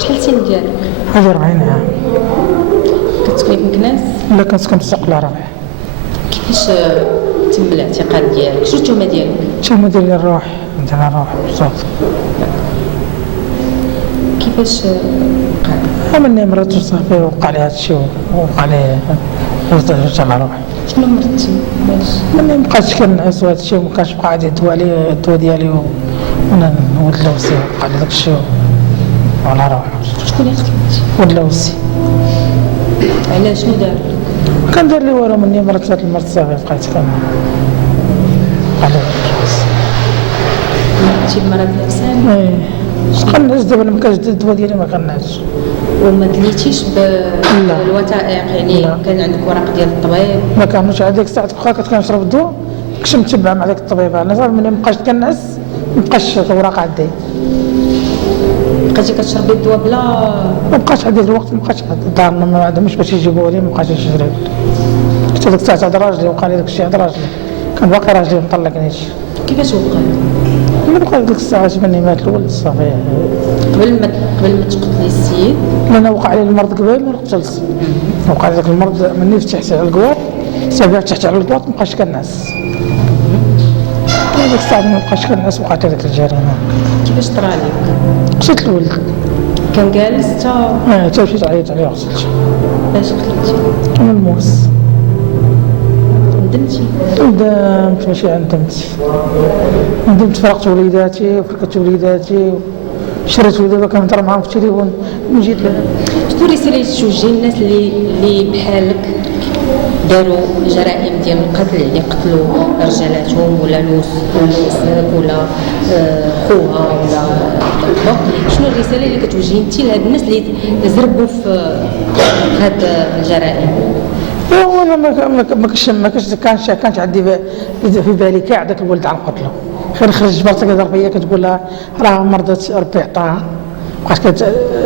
شحال السن ديالك؟ هذه 40 عام. كتسكني في مكناس؟ لا كنسكن في السوق العربي. كيفاش تم الاعتقال ديالك؟ شنو التهمه ديالك؟ التهمة ديالي الروح، عندنا الروح بزاف. كيفاش وقع؟ مني مرضت وصافي وقع لي هذا الشيء ووقع لي رجع الروح. شنو مرضتي؟ باش مني مبقاتش كنعس وهذا الشيء ومبقاش بقى عندي الدواء ديالي وانا ولد لوسي وقع لي داك الشيء وعلى روح. شكون اللي قتلتي؟ ولد لوسي. علاش شنو دار؟ كان دار لي والو مني مرضت هاد المرض صافي بقيت على مرضتي بمرض الإنسان؟ كنعس دابا لما كنجد الدواء ديالي ما كنعسش. وما دليتيش بالوثائق يعني؟ لا. كان عندك ورق ديال الطبيب؟ ما كانوش. هذيك الساعه بقى كنت كنشرب الدواء كنت متبع مع داك الطبيب. انا صافي ملي مابقاش كنعس مابقاش الوراق عندي. بقيتي كتشربي الدواء بلا؟ مابقاش عندي الوقت، مابقاش دارنا ما عندهمش باش يجيبوه لي، مابقاش نشري. كنت هذيك الساعه عند راجلي وقع لي داك الشيء عند راجلي، كان باقي راجلي مطلقنيش. كيفاش وقع؟ ملي بقى ديك الساعه مني مات الولد صافي. قبل ما تقتلي السيد؟ لأن وقع لي المرض قبل ما نقتلت. وقع لي ذاك المرض مني فتحت على القواط، صافي فتحت على القواط مابقاش كنعس. ديك الساعه مابقاش كنعس وقعت هذيك الجريمه. كيفاش طرا لك؟ قتلت الولد. كان جالس حتى مشيت عيطت عليه وقتلته. باش قتلتي؟ من الموس. ندمتي؟ ندمت ماشي ندمت فرقت وليداتي وفرقت وليداتي شريت ودابا كنهضر معاهم في التليفون من جيت لهنا. شنو الرساله اللي توجهي للناس اللي بحالك داروا جرائم ديال القتل، يعني قتلوا رجالاتهم ولا نساء ولا خوها ولا دابا؟ شنو الرساله اللي كتوجهي انت لهاد الناس اللي زربوا في هاد الجرائم؟ وانا ما كانش عندي في بالي كاع داك الولد على قتله. خير خرج جبرتك كتهضر فيا كتقول لها راه مرضت ربي عطاها، بقات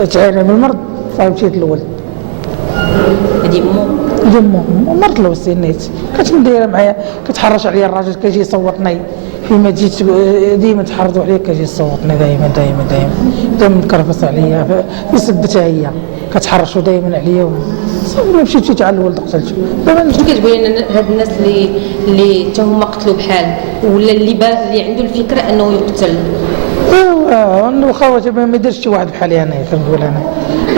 كتعاني من المرض صافي مشيت للولد. هادي امو مرض لوسي نيت كانت مدايره معايا، كتحرش عليا الراجل كيجي يصوتني فيما جيت ديما تحرضوا عليا كيجي يصوتني دائما مكرفص عليا يثبتها هي كتحرشوا دائما عليا. صافي مشيت على الولد قتلته. دابا شنو كتقولي لنا هاد الناس اللي حتى هما قتلوا بحال ولا اللي عنده الفكره انه يقتل؟ واخا ما يديرش شي واحد بحالي انايا كنقول انا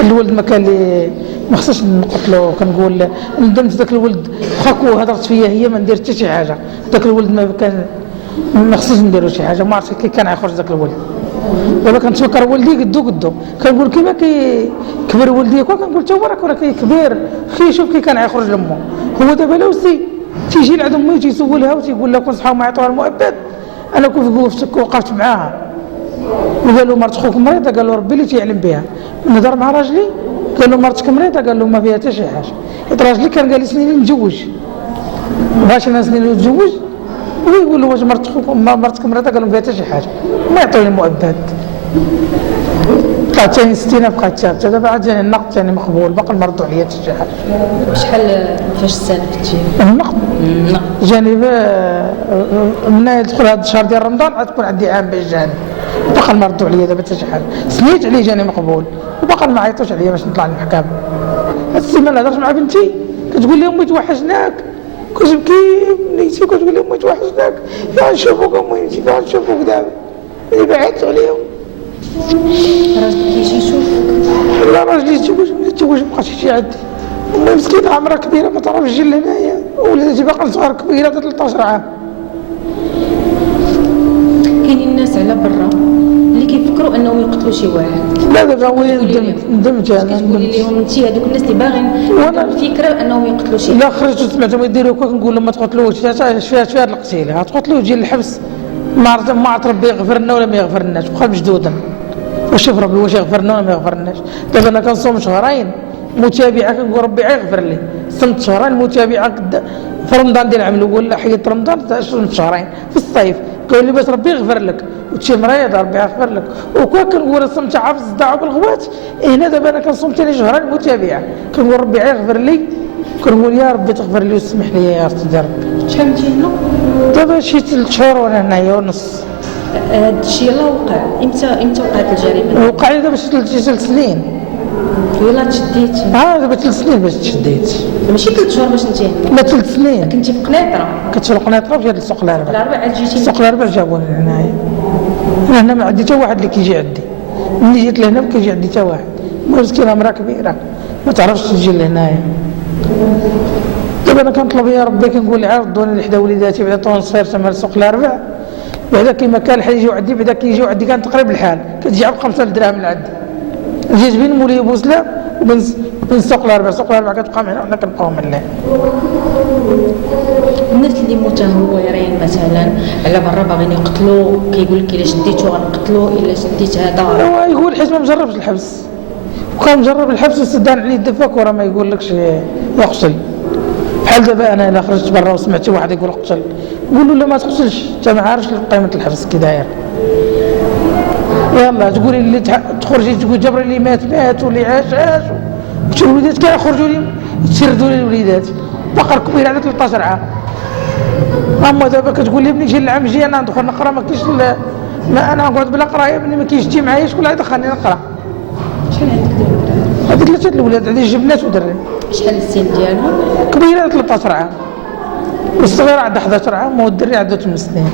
الولد ما كان لي ما خصناش نقتلو. كنقول ندمت ذاك الولد واخا هضرت فيا هي ما ندير حتى شي حاجه. ذاك الولد ما خصناش نديرو شي حاجه. ما عرفتش كي كان يخرج ذاك الولد. دابا كنتفكر ولدي قدو كنقول كيما كبر ولدي كنقول تا هو راه كبير كيشوف كي كان يخرج لامه. هو دابا لوسي تيجي لعند امي تيسولها وتيقول لها كون صحابو ما عيطوها المؤبد انا كنت وقفت معاها. وقال له مرت خوك مريضه، قال له ربي اللي تيعلم بها. نهضر مع راجلي قال له مرتك مريضه، قال له ما فيها حتى شي حاجه. حيت راجلي كان قال لي سنيني نتزوج، بغاش انا سنيني نتزوج ويقول له واش مرتك مريضه، قال له ما فيها حتى شي حاجه ما يعطيني المؤبد. بقات ثاني 60 بقات ثابته. دابا عاد جاني النقد ثاني مقبول باقي مردوا عليا حتى شي حاجه. شحال فاش استلفتي؟ النقد جاني من يدخل هذا الشهر ديال رمضان عاد تكون عندي عام باش جاني باقي مردوا عليا دابا حتى شي حاجه. سنيت عليه جاني مقبول وباقي ما عيطوش عليا باش نطلع للمحكمه. هاد السيمانه هضرت مع بنتي كتقول لي امي توحشناك، كتبكي بنيتي وكتقول لي امي توحشناك فين نشوفوك امي فين نشوفوك دابا اللي بعدت عليهم. راجلك كيجي يشوفك؟ لا راجلي تزوج مابقاش يجي عندي. امي مسكينه عمرها كبيره ما تعرفش تجي لهنايا ولادي باقي صغار كبيره 13 عام. كاينين الناس على برا اللي كيفكروا انهم يقتلوا شي واحد. لا دابا هو ندمت انا. كتقولي لهم انت هذوك الناس اللي باغيين الفكره انهم يقتلوا شي واحد؟ لا خرجت سمعتهم يديروا هكا كنقول لهم ما تقتلوش فيها هذا القتيله غتقتلوه تجي للحبس. ما عرف ربي يغفر لنا ولا ما يغفر لناش بقى مجدودا. وشوف ربي واش يغفر لنا ولا ما يغفر لناش. دابا انا كنصوم شهرين متابعه كنقول ربي يغفر لي. صمت شهرين متابعه في رمضان ديال العام الاول حيت رمضان صمت شهرين في الصيف قال لي باش ربي يغفر لك وتمشي مريض ربي يغفر لك. وكنقول صمت عارف الصداع بالغوات. هنا دابا انا كنصوم ثاني شهرين متابعه كنقول ربي يغفر لي. كنقول يا ربي تغفر لي وتسمح لي يا ربي. شحال انت هنا؟ دابا شي 3 شهور وانا هنايا ونص. هذا الشيء يلاه وقع. امتى وقعت الجريمه؟ وقع لي دابا شي 3 سنين. يلاه تشديت؟ دابا 3 سنين باش تشديت. ماشي 3 شهور باش انت لا 3 سنين. كنتي في قنيطره؟ كنت في القنيطره في هذا السوق الاربع. الاربع عاد جيتي؟ السوق الاربع جابوني لهنايا. انا هنا ما عندي حتى واحد اللي كيجي عندي. ملي جيت لهنا ما كيجي عندي حتى واحد. مسكينه مرا كبيره ما تعرفش تجي لهنايا. دابا انا كنطلب يا ربي كنقول عا ردوني لحدا وليداتي بعدا تونسفير تما لسوق الاربع، بعدا كيما كان الحال يجيو عندي، بعدا كيجيو عندي كان تقريب الحال كتجي عب 5000 درهم لعندي. جيت بين مولاي بوسلام وبين سوق الاربع، سوق الاربع كتبقى من هنا وحنا كنبقاو من هنا. الناس اللي متهورين مثلا على برا باغيين يقتلوا، كيقول لك الا شديتو غنقتلو، الا شديت هذا هو يقول حيت ما مجربش الحبس، وكان مجرب الحبس وسدان عليه الدفاك وراه ما يقولكش يقتل. بحال دابا انا الا خرجت برا وسمعت واحد يقول قتل، نقول له لا ما تقتلش، انت ما عارفش قيمه الحبس كي داير. يلا تقولي اللي تخرجي تقول جبري اللي مات واللي عاش قلت الوليدات كاع يخرجوا لي تسردوا لي الوليدات بقر كبير على 13 عام. اما دابا كتقول لي ابني شي العام الجاي انا ندخل نقرا ما كاينش، ما انا نقعد بلا قرايه، ابني ما كاينش تي معايا شكون اللي يدخلني نقرا؟ شحال عندك الولاد؟ هذيك 3 الولاد عندي جبنات ودري. شحال السن ديالهم؟ كبيره 13 عام والصغيره عندها 11 عام والدري عنده 8 سنين.